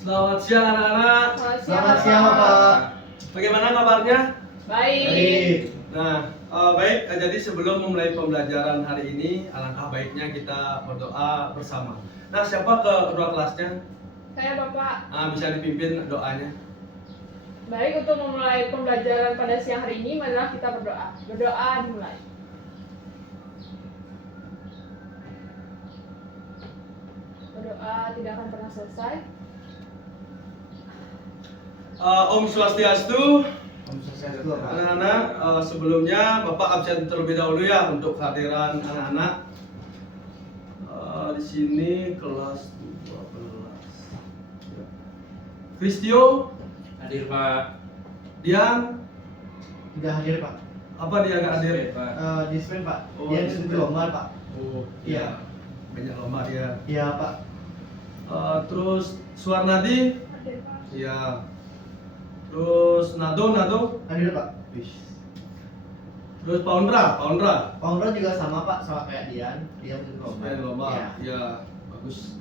Selamat siang anak-anak. Selamat siang, Bapak. Bagaimana kabarnya? Baik. Nah, baik. Jadi sebelum memulai pembelajaran hari ini, alangkah baiknya kita berdoa bersama. Nah, siapa kedua kelasnya? Saya Bapak. Bisa dipimpin doanya. Baik, untuk memulai pembelajaran pada siang hari ini, marilah kita berdoa. Berdoa dimulai. Berdoa tidak akan pernah selesai. Om Swastiastu. Bapak. Anak-anak, sebelumnya Bapak absen terlebih dahulu ya untuk kehadiran anak-anak. Di sini kelas 12. Kristio, Hadir Pak. Dian, Tidak hadir, Pak. apa dia nggak hadir? Pak. Dispen, Pak. Oh, Dia dispen. di lomba, Pak. Oh, Iya. Banyak lomba ya. Iya, Pak. Terus Suarnadi, Hadir, Pak. ya. Terus Nado, Hadir, Pak. terus Paundra. Pangro juga sama, Pak, sama kayak Dian. Dia di lomba. Main lomba, Iya. ya bagus.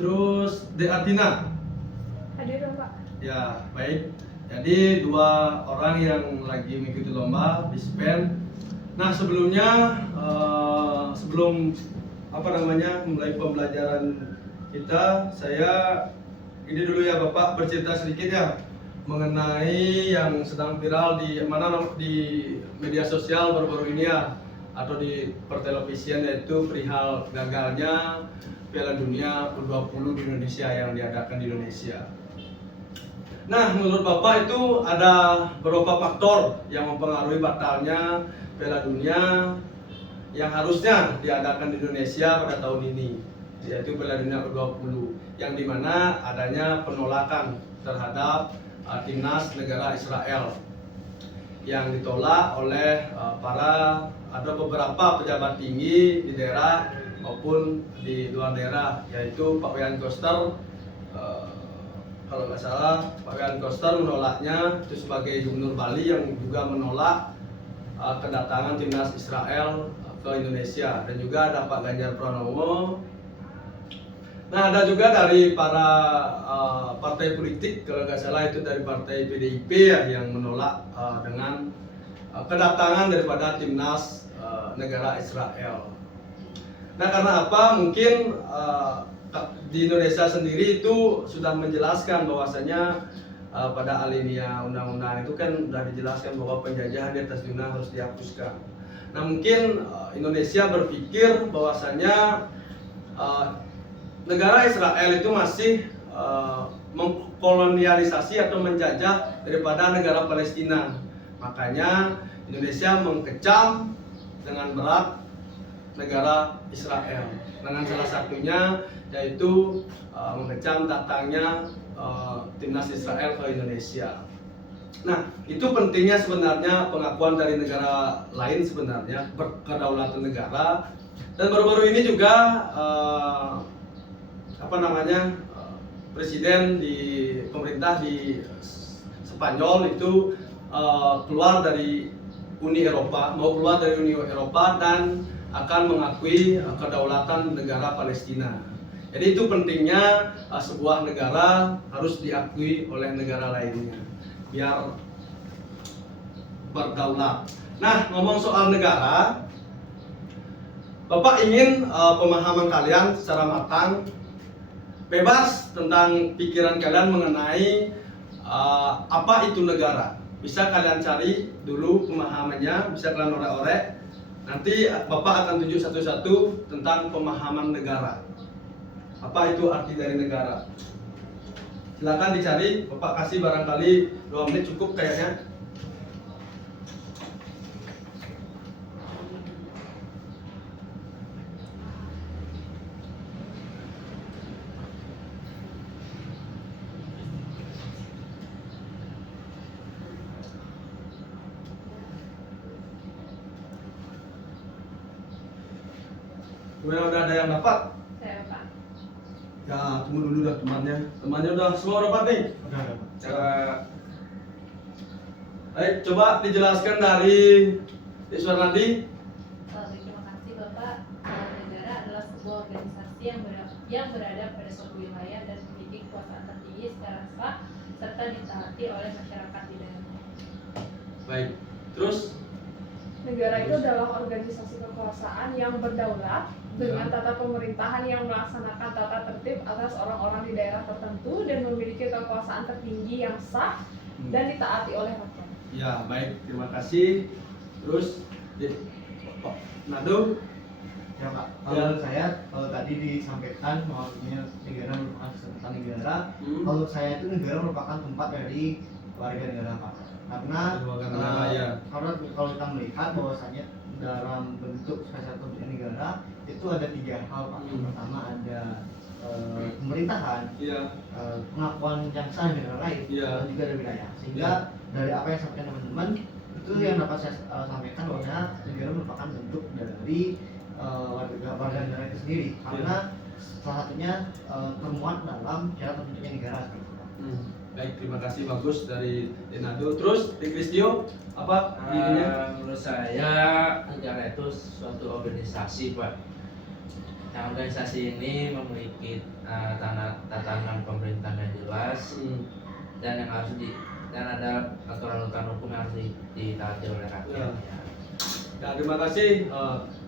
Terus De Artina, Hadir, Pak. ya baik. Jadi dua orang yang lagi mengikuti lomba dispen. Nah sebelumnya, sebelum mulai pembelajaran kita, saya ini dulu ya Bapak bercerita sedikit ya mengenai yang sedang viral di media sosial baru-baru ini ya, atau di pertelevisian, yaitu perihal gagalnya Piala Dunia U20 di Indonesia yang diadakan di Indonesia. Nah, menurut Bapak itu ada beberapa faktor yang mempengaruhi batalnya Piala Dunia yang harusnya diadakan di Indonesia pada tahun ini, yaitu Piala Dunia U20, yang dimana adanya penolakan terhadap timnas negara Israel yang ditolak oleh ada beberapa pejabat tinggi di daerah maupun di luar daerah, yaitu Pak Wayan Koster. Kalau nggak salah, Pak Wayan Koster menolaknya itu sebagai Gubernur Bali yang juga menolak kedatangan timnas Israel ke Indonesia, dan juga ada Pak Ganjar Pranowo. Nah, ada juga dari para partai politik, kalau nggak salah itu dari partai PDIP ya, yang menolak dengan kedatangan daripada timnas negara Israel. Nah, karena apa? Mungkin di Indonesia sendiri itu sudah menjelaskan bahwasanya pada alinea undang-undang itu kan sudah dijelaskan bahwa penjajahan di atas dunia harus dihapuskan. Nah, mungkin Indonesia berpikir bahwasanya negara Israel itu masih mengkolonialisasi atau menjajah daripada negara Palestina. Makanya Indonesia mengkecam dengan berat negara Israel, dengan salah satunya yaitu mengecam datangnya timnas Israel ke Indonesia. Nah, itu pentingnya sebenarnya pengakuan dari negara lain sebenarnya kedaulatan negara. Dan baru-baru ini juga presiden di pemerintah di Spanyol itu keluar dari Uni Eropa, mau keluar dari Uni Eropa dan akan mengakui kedaulatan negara Palestina. Jadi itu pentingnya sebuah negara harus diakui oleh negara lainnya biar berdaulat. Nah, ngomong soal negara, Bapak ingin pemahaman kalian secara matang, bebas tentang pikiran kalian mengenai apa itu negara. Bisa kalian cari dulu pemahamannya, bisa kalian orek-orek. Nanti Bapak akan tunjuk satu-satu tentang pemahaman negara. Apa itu arti dari negara? Silakan dicari, Bapak kasih barangkali 2 menit cukup kayaknya. Kemudian udah ada yang dapat? Saya, Pak. Ya, tunggu dulu dah temannya. Temannya udah semua dapat nih. Udah, Pak. Baik, coba dijelaskan dari Iswarnadi. Terima kasih Bapak. Negara adalah sebuah organisasi yang yang berada pada suatu wilayah dan memiliki kekuasaan tertinggi secara sah serta ditaati oleh masyarakat di daerahnya. Baik. Terus Negara itu adalah organisasi kekuasaan yang berdaulat dengan tata pemerintahan yang melaksanakan tata tertib atas orang-orang di daerah tertentu dan memiliki kekuasaan tertinggi yang sah dan ditaati oleh rakyat. ya, baik. Terima kasih. Terus Pak Nado. Ya Pak, kalau saya kalau tadi disampaikan maksudnya negara merupakan kesatuan negara, kalau saya itu negara merupakan tempat dari warga negara Pak. Karena Warga negara, ya. karena kalau kita melihat bahwasanya dalam bentuk kesatuan negara itu ada 3 hal Pak. Yang pertama ada pemerintahan, Iya. pengakuan yang sah dari negara lain, Iya. dan juga dari wilayah. Sehingga dari apa yang disampaikan teman-teman itu yang dapat saya sampaikan bahwa negara merupakan bentuk dari warga negara itu sendiri, karena salah satunya termuat dalam cara terbentuknya negara seperti itu. Baik, terima kasih, bagus dari Denado. Terus di Kristio apa ininya? Menurut saya negara itu suatu organisasi, Pak. Nah, organisasi ini memiliki tatanan pemerintahan yang jelas dan yang harus dan ada aturan-aturan hukum yang harus ditaati oleh rakyat. Ya. Nah, terima kasih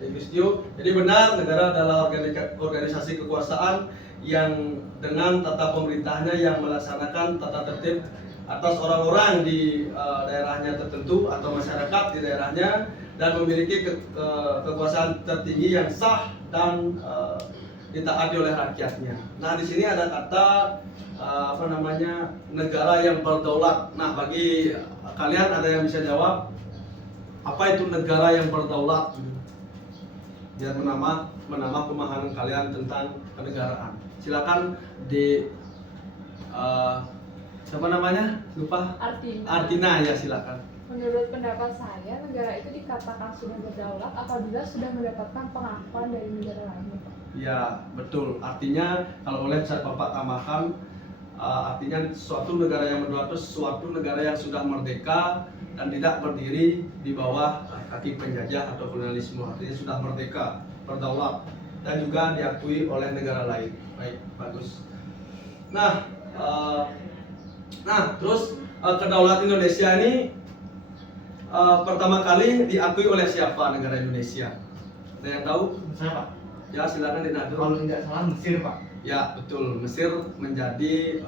di Kristio. Jadi benar, negara adalah organisasi kekuasaan yang dengan tata pemerintahnya yang melaksanakan tata tertib atas orang-orang di daerahnya tertentu atau masyarakat di daerahnya dan memiliki kekuasaan tertinggi yang sah dan ditaati oleh rakyatnya. Nah, di sini ada kata negara yang berdaulat. Nah, bagi kalian ada yang bisa jawab apa itu negara yang berdaulat? Biar menambah pemahaman kalian tentang kenegaraan. Silakan di siapa namanya? Lupa. Artina, ya, silakan. Menurut pendapat saya, negara itu dikatakan sudah berdaulat apabila sudah mendapatkan pengakuan dari negara lain. Ya, betul. Artinya kalau boleh saya Bapak tambahkan, artinya suatu negara yang berdaulat itu suatu negara yang sudah merdeka dan tidak berdiri di bawah kaki penjajah atau kolonialisme. Artinya sudah merdeka, berdaulat dan juga diakui oleh negara lain. Baik, bagus. Nah, terus kedaulatan Indonesia ini pertama kali diakui oleh siapa negara Indonesia? Ada yang tahu? Saya Pak, Ya, silakan Dinado. kalau tidak salah Mesir Pak. Ya, betul. Mesir menjadi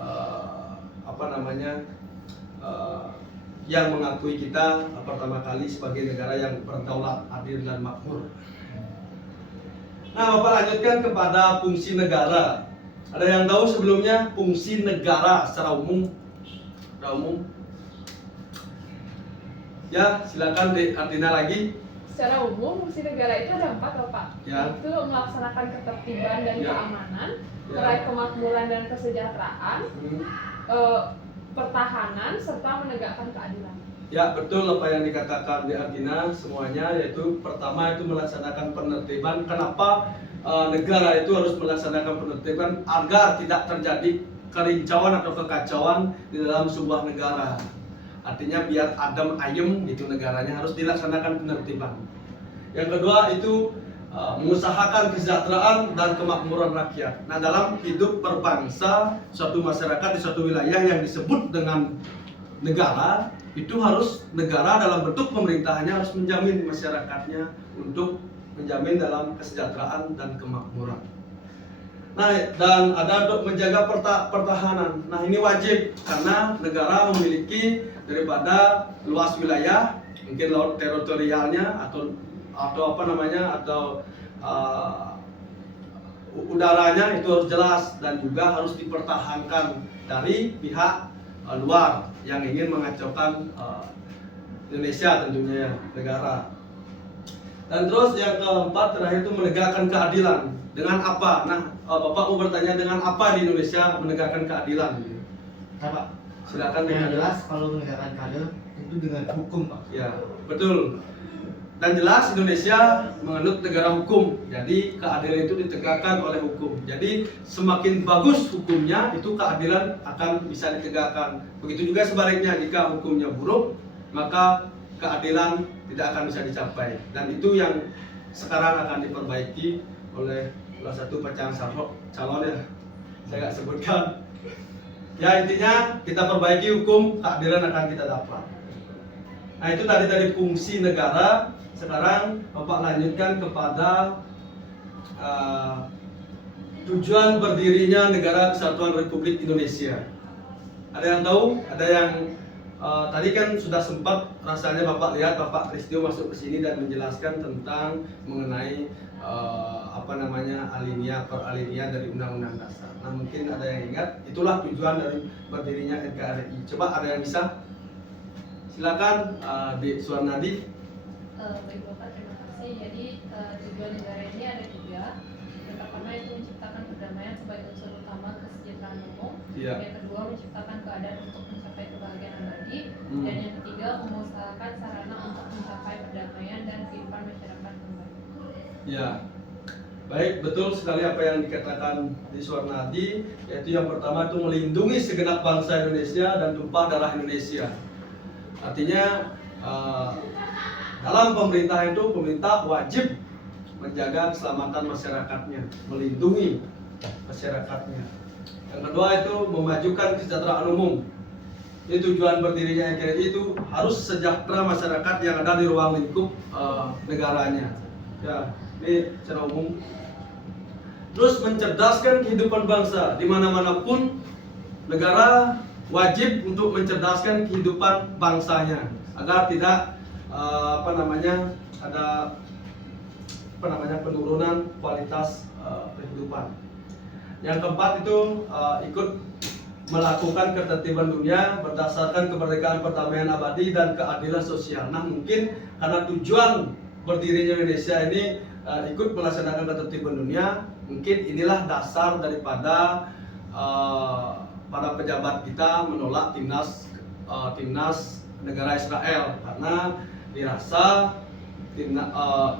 yang mengakui kita pertama kali sebagai negara yang berdaulat, adil dan makmur. Nah, Bapak lanjutkan kepada fungsi negara. Ada yang tahu sebelumnya fungsi negara secara umum? Ya, silakan Artina lagi. Secara umum, fungsi negara itu ada 4, Bapak. Ya. Yaitu melaksanakan ketertiban dan Ya. keamanan, Ya. meraih kemakmuran dan kesejahteraan, pertahanan, serta menegakkan keadilan. Ya, betul apa yang dikatakan di Artina semuanya, yaitu pertama itu melaksanakan penertiban. Kenapa negara itu harus melaksanakan penertiban? Agar tidak terjadi kerincauan atau kekacauan di dalam sebuah negara. Artinya biar adem ayem gitu negaranya, harus dilaksanakan penertiban. Yang kedua itu mengusahakan kesejahteraan dan kemakmuran rakyat. Nah, dalam hidup berbangsa suatu masyarakat di suatu wilayah yang disebut dengan negara, itu harus negara dalam bentuk pemerintahannya harus menjamin masyarakatnya untuk menjamin dalam kesejahteraan dan kemakmuran. Nah, dan ada untuk menjaga pertahanan. Nah, ini wajib karena negara memiliki daripada luas wilayah, mungkin laut teritorialnya atau udaranya itu harus jelas dan juga harus dipertahankan dari pihak luar yang ingin mengacaukan Indonesia tentunya ya, negara. Dan terus yang keempat terakhir itu menegakkan keadilan. Dengan apa? Nah, Bapak mau bertanya dengan apa di Indonesia menegakkan keadilan? Saya Pak, Silakan yang dengan jelas kalau menegakkan keadilan itu dengan hukum Pak. Ya, betul. Dan jelas Indonesia menganut negara hukum. Jadi keadilan itu ditegakkan oleh hukum. Jadi semakin bagus hukumnya, itu keadilan akan bisa ditegakkan. Begitu juga sebaliknya, jika hukumnya buruk, maka keadilan tidak akan bisa dicapai. Dan itu yang sekarang akan diperbaiki oleh salah satu pasangan calon ya, saya nggak sebutkan. Ya intinya kita perbaiki hukum, keadilan akan kita dapat. Nah itu tadi dari fungsi negara. Sekarang Bapak lanjutkan kepada tujuan berdirinya Negara Kesatuan Republik Indonesia. Ada yang tahu? Ada yang tadi kan sudah sempat rasanya Bapak lihat Bapak Kristio masuk ke sini dan menjelaskan tentang mengenai alinea per alinea dari Undang-Undang Dasar. Nah mungkin ada yang ingat, itulah tujuan dari berdirinya NKRI. Coba ada yang bisa? Silakan, Dik Suwarnadi. Baik Bapak, terima kasih. Jadi tujuan negara ini ada 3. Yang pertama itu menciptakan perdamaian sebagai unsur utama kesejahteraan umum. Iya. Yang kedua menciptakan keadaan untuk mencapai kebahagiaan abadi. Dan yang ketiga mengusahakan sarana untuk mencapai perdamaian dan kehidupan masyarakat yang baik. Ya, baik, betul sekali apa yang dikatakan di Suwarnadi, yaitu yang pertama itu melindungi segenap bangsa Indonesia dan tumpah darah Indonesia. Artinya dalam pemerintah itu pemerintah wajib menjaga keselamatan masyarakatnya, melindungi masyarakatnya. Yang kedua itu memajukan kesejahteraan umum. Ini tujuan berdirinya NKRI itu harus sejahtera masyarakat yang ada di ruang lingkup negaranya. Ya, ini secara umum. Terus mencerdaskan kehidupan bangsa di mana-manapun negara wajib untuk mencerdaskan kehidupan bangsanya agar tidak ada penurunan kualitas kehidupan. Yang keempat itu ikut melakukan ketertiban dunia berdasarkan kemerdekaan, perdamaian abadi dan keadilan sosial. Nah mungkin karena tujuan berdirinya Indonesia ini ikut melaksanakan ketertiban dunia, mungkin inilah dasar daripada para pejabat kita menolak timnas negara Israel, karena dirasa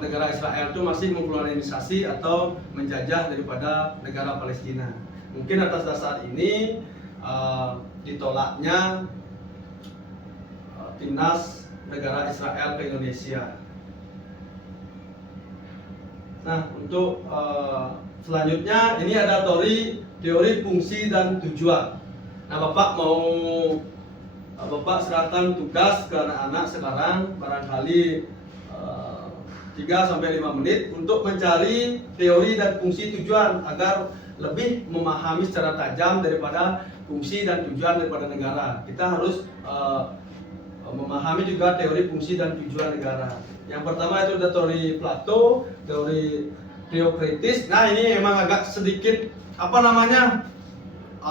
negara Israel itu masih mengkolonisasi atau menjajah daripada negara Palestina. Mungkin atas dasar ini ditolaknya timnas negara Israel ke Indonesia. Nah untuk selanjutnya ini ada teori fungsi dan tujuan. Nah Bapak serahkan tugas ke anak-anak sekarang barangkali 3-5 menit untuk mencari teori dan fungsi tujuan agar lebih memahami secara tajam daripada fungsi dan tujuan daripada negara. Kita harus memahami juga teori fungsi dan tujuan negara. Yang pertama itu ada teori Plato, teori teokritis. Nah ini emang agak sedikit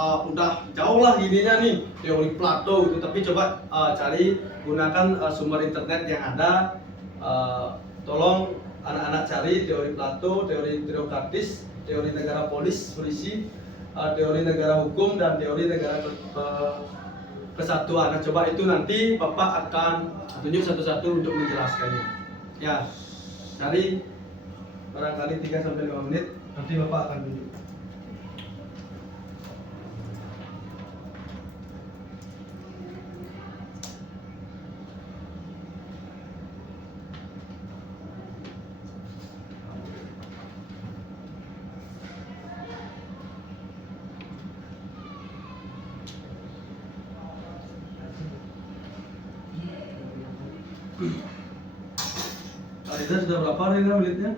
udah jauh lah gininya nih teori Plato gitu, tapi coba cari gunakan sumber internet yang ada. Tolong anak-anak cari teori Plato, teori teokritis, teori negara polisi, teori negara hukum dan teori negara kesatuan. Nah, coba itu nanti Bapak akan tunjuk satu-satu untuk menjelaskannya. Ya, cari barangkali 3-5 menit nanti Bapak akan tunjuk. Aliza sudah berapa hari menitnya?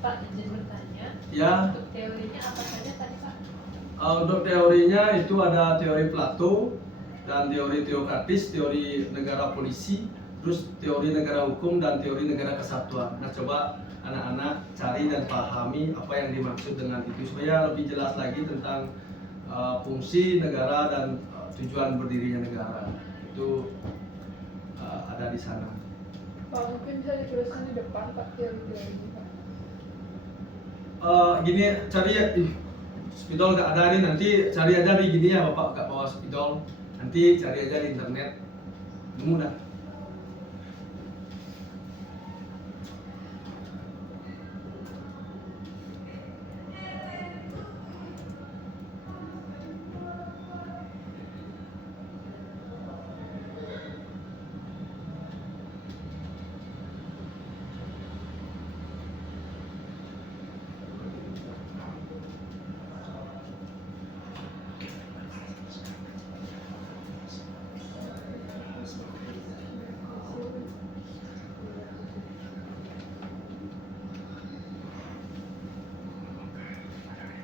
Pak, izin bertanya. Ya. Untuk teorinya apa saja tadi Pak? Untuk teorinya itu ada teori Plato dan teori teokritis, teori negara polisi, terus teori negara hukum dan teori negara kesatuan. Nah coba anak-anak cari dan pahami apa yang dimaksud dengan itu supaya lebih jelas lagi tentang fungsi negara dan tujuan berdirinya negara. Itu ada di sana. Pak, mungkin bisa dituliskan di depan Pak teori-teorinya Pak. Gini cari ya, spidol nggak ada nih, nanti cari aja di gini ya Bapak, nggak bawa spidol, nanti cari aja di internet, mudah.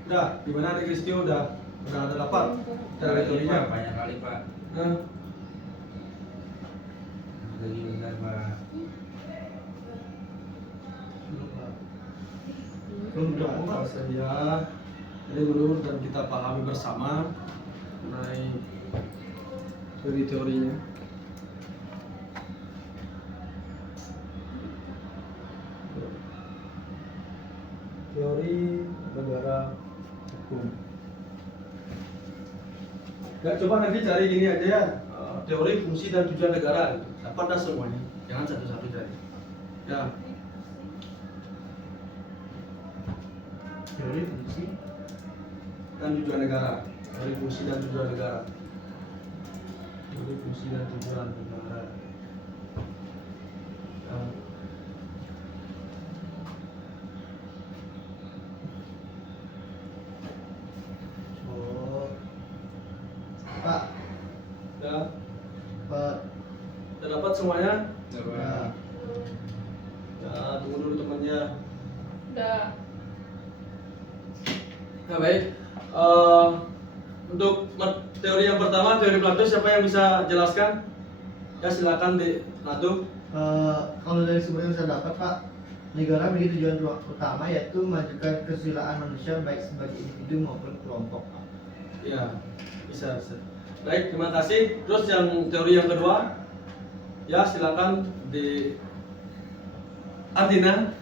Udah, gimana adik Kristio udah ada dapat dari teorinya? banyak kali Pak. Nah, Lagi bentar Pak. Belum berapa Pak? saja. Jadi dulu dan kita pahami bersama mengenai teori-teorinya. Teori negara hukum. Ya, coba nanti cari gini aja ya, teori fungsi dan tujuan negara. Dapat dah semuanya, jangan satu-satu cari. Ya, Teori fungsi dan tujuan negara. Teori fungsi dan tujuan negara. Teori fungsi dan tujuan negara. Ya. oh Pak Ya, Pak udah dapat semuanya? ya. Ya, tunggu dulu temannya. Udah. Nah, baik. Untuk teori yang pertama, teori Plato, siapa yang bisa jelaskan? Ya, silakan di Plato. Kalau dari sumber yang saya dapat Pak, negara memiliki tujuan utama yaitu memajukan kesusilaan manusia baik sebagai individu maupun kelompok Pak. Ya, bisa. Baik, terima kasih. Terus yang teori yang kedua, ya silakan di Ardina.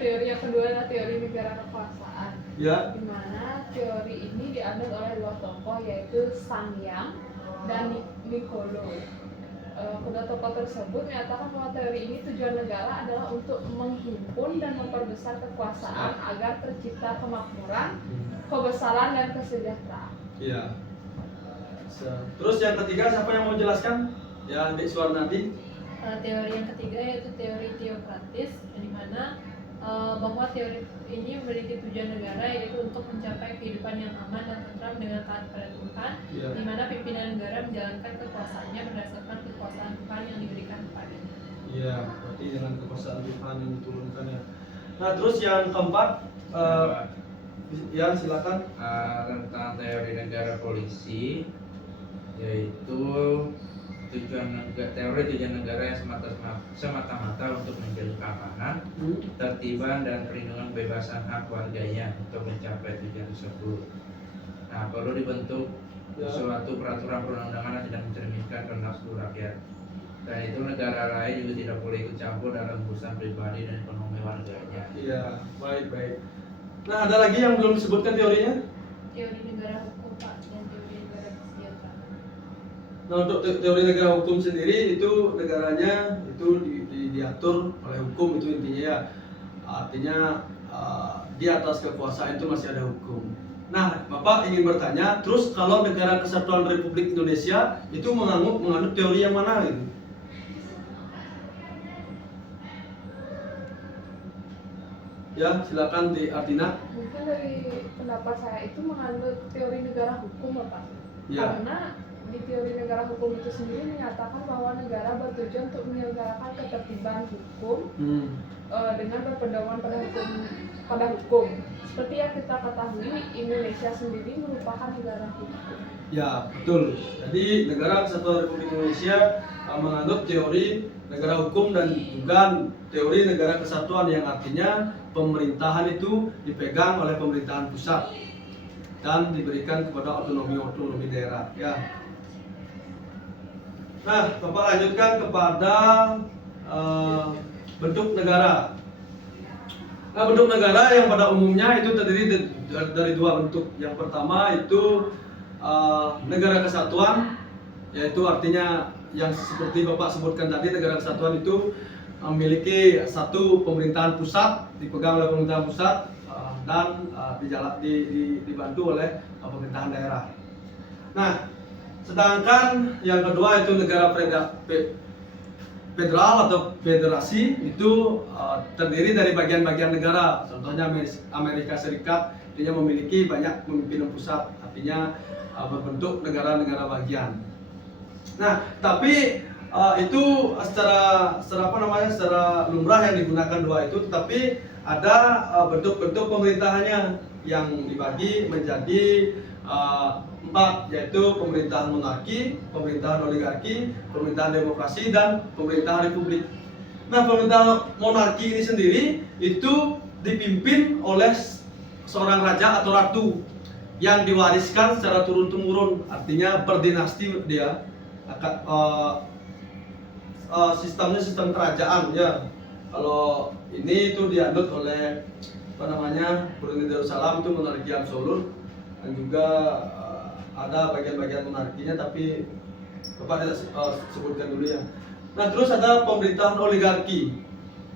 Teori yang kedua adalah teori negara kekuasaan. Ya, Di mana teori ini diambil oleh dua tokoh yaitu Sangyang dan Nicolo. Kedua tokoh tersebut menyatakan bahwa teori ini tujuan negara adalah untuk menghimpun dan memperbesar kekuasaan agar tercipta kemakmuran, kebesaran dan kesejahteraan. iya. Terus yang ketiga, siapa yang mau jelaskan? Ya, Adik Suwarnati. Teori yang ketiga yaitu teori teokratis, di mana bahwa teori ini memiliki tujuan negara yaitu untuk mencapai kehidupan yang aman dan tentram dengan taat pada Tuhan, Ya. di mana pimpinan negara menjalankan kekuasaannya berdasarkan kekuasaan Tuhan yang diberikan kepadanya. Iya, berarti dengan kekuasaan Tuhan yang diturunkan ya. Nah, terus yang keempat, ya silakan. Tentang teori negara polisi, yaitu teori tujuan negara yang semata-mata untuk menjaga keamanan, ketertiban dan perlindungan kebebasan hak warganya untuk mencapai tujuan tersebut. Nah, perlu dibentuk suatu peraturan perundang-undangan yang tidak mencerminkan kehendak seluruh rakyat. Dan itu negara lain juga tidak boleh ikut campur dalam urusan pribadi dan ekonomi warganya. Iya, baik. Nah, ada lagi yang belum disebutkan teorinya? Teori negara hukum Pak dan teori negara kesejahteraan. Nah, untuk teori negara hukum sendiri itu negaranya itu diatur oleh hukum, itu intinya ya. Artinya di atas kekuasaan itu masih ada hukum. Nah, Bapak ingin bertanya, terus kalau negara kesatuan Republik Indonesia itu menganut teori yang mana gitu? Ya, silakan di Artina. Mungkin dari pendapat saya itu menganut teori negara hukum, Bapak. Ya. Karena di teori negara hukum itu sendiri menyatakan bahwa negara bertujuan untuk menyelenggarakan ketertiban hukum dengan berpedoman pada hukum. Seperti yang kita ketahui, Indonesia sendiri merupakan negara hukum. Ya, betul. Jadi negara kesatuan Republik Indonesia menganut teori negara hukum dan juga teori negara kesatuan yang artinya pemerintahan itu dipegang oleh pemerintahan pusat dan diberikan kepada otonomi daerah. Ya. Nah, Bapak lanjutkan kepada bentuk negara. Nah, bentuk negara yang pada umumnya itu terdiri dari dua bentuk. Yang pertama itu negara kesatuan, yaitu artinya yang seperti Bapak sebutkan tadi, negara kesatuan itu memiliki satu pemerintahan pusat, dipegang oleh pemerintahan pusat dan dibantu oleh pemerintahan daerah. Nah, sedangkan yang kedua itu negara federal atau federasi, itu terdiri dari bagian-bagian negara. Contohnya Amerika Serikat, artinya memiliki banyak pemimpinan pusat, artinya berbentuk negara-negara bagian. Nah, tapi itu secara lumrah yang digunakan dua itu, tetapi ada bentuk-bentuk pemerintahannya. yang dibagi menjadi 4, yaitu pemerintahan monarki, pemerintahan oligarki, pemerintahan demokrasi, dan pemerintahan republik. Nah, pemerintahan monarki ini sendiri itu dipimpin oleh seorang raja atau ratu yang diwariskan secara turun-temurun, artinya berdinasti dia. Sistemnya sistem kerajaan ya. Kalau ini itu dianut oleh Brunei Darussalam, itu monarki absolut, dan juga ada bagian-bagian monarkinya, tapi Bapak tidak sebutkan dulu ya. Nah, terus ada pemerintahan oligarki.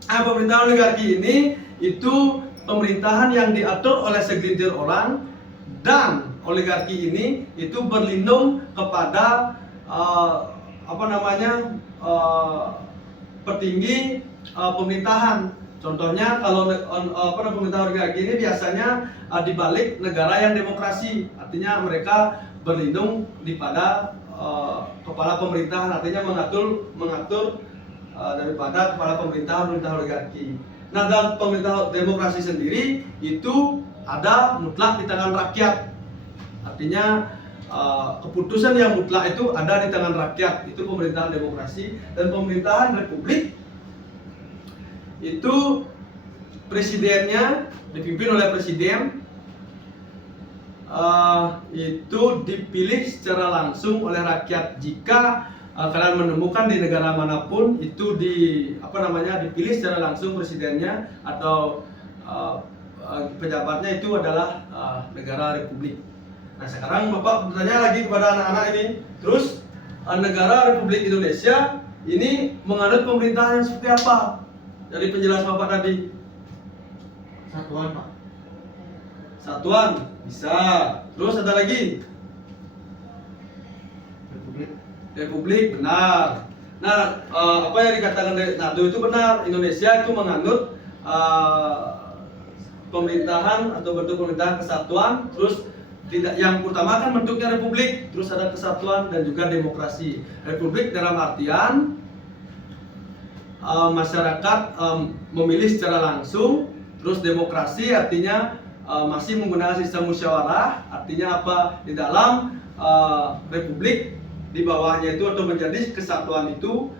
Pemerintahan oligarki ini itu pemerintahan yang diatur oleh segelintir orang, dan oligarki ini itu berlindung kepada petinggi pemerintahan. Contohnya kalau pemerintahan oligarki ini biasanya dibalik negara yang demokrasi, artinya mereka berlindung pada kepala pemerintahan, artinya mengatur daripada kepala pemerintahan oligarki. Nah, dalam pemerintah demokrasi sendiri itu ada mutlak di tangan rakyat, artinya keputusan yang mutlak itu ada di tangan rakyat, itu pemerintahan demokrasi. Dan pemerintahan republik itu presidennya dipimpin oleh presiden, itu dipilih secara langsung oleh rakyat. Jika kalian menemukan di negara manapun itu dipilih secara langsung presidennya atau pejabatnya itu adalah negara republik. Nah, sekarang Bapak bertanya lagi kepada anak-anak ini, terus negara Republik Indonesia ini menganut pemerintahan yang seperti apa? Dari penjelasan Bapak tadi. Satuan, Pak. Satuan, bisa. Terus ada lagi? Republik. Republik, benar. Nah, apa yang dikatakan dari NATO itu benar. Indonesia itu menganut pemerintahan atau bentuk pemerintahan kesatuan. Terus yang utama kan bentuknya republik, terus ada kesatuan dan juga demokrasi. Republik dalam artian masyarakat memilih secara langsung, terus demokrasi artinya masih menggunakan sistem musyawarah, artinya apa? Di dalam republik di bawahnya itu atau menjadi kesatuan itu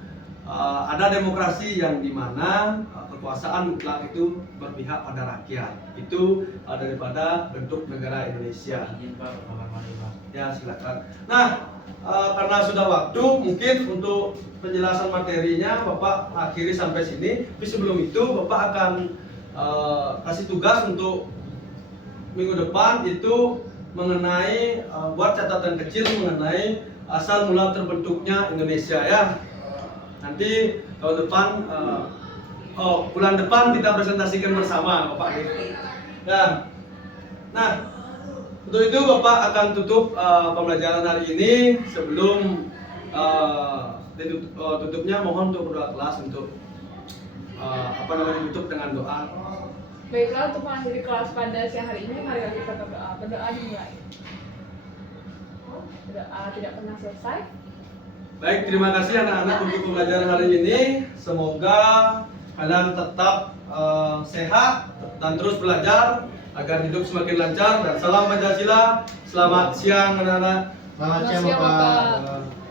ada demokrasi yang dimana kekuasaan mutlak itu berpihak pada rakyat. Itu daripada bentuk negara Indonesia. Izin Pak, pertama kali Pak. Ya, silakan. Nah, karena sudah waktu, mungkin untuk penjelasan materinya Bapak akhiri sampai sini. Tapi sebelum itu Bapak akan kasih tugas untuk minggu depan itu mengenai buat catatan kecil mengenai asal mula terbentuknya Indonesia ya. Nanti tahun depan bulan depan kita presentasikan bersama Bapak ini. Ya. Nah, untuk itu Bapak akan tutup pembelajaran hari ini. Sebelum tutupnya mohon untuk berdoa kelas untuk tutup dengan doa. Baiklah, untuk mengakhiri kelas pada siang hari ini, mari kita berdoa. Berdoa dimulai. Berdoa tidak pernah selesai. Baik, terima kasih anak-anak untuk pembelajaran hari ini. Semoga kalian tetap sehat dan terus belajar agar hidup semakin lancar. Dan salam Pancasila. Selamat siang anak-anak. Selamat siang, Selamat siang, Bapak. Bapak.